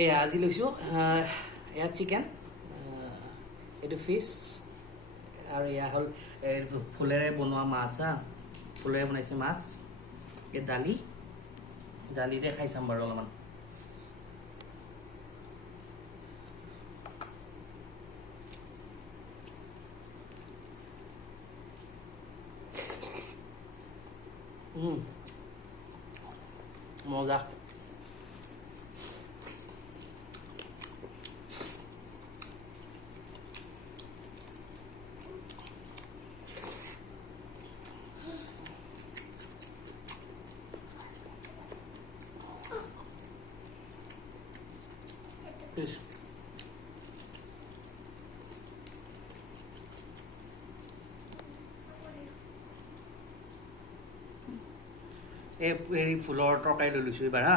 এয়া আজি লৈছোঁ এয়া চিকেন, এইটো ফিছ, আৰু এয়া হ'ল ফুলেৰে বনোৱা মাছ। ফুলেৰে বনাইছে মাছ। এই দালিৰে খাই চাম বাৰু অলপমান। মজা। Please. এই ফুলৰ তৰকাৰী লৈ লৈছোঁ এইবাৰ হা।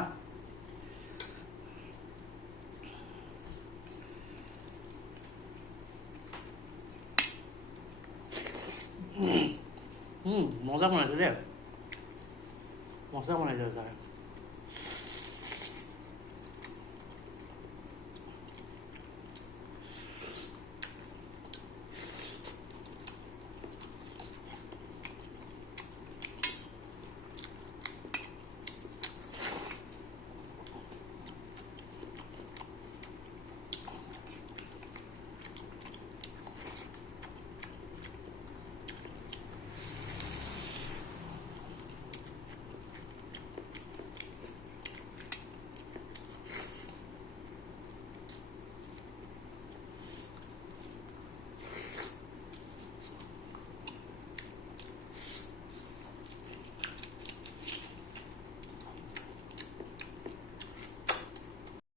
মজা বনাইছোঁ দেই, মজা বনাইছে ছাৰ।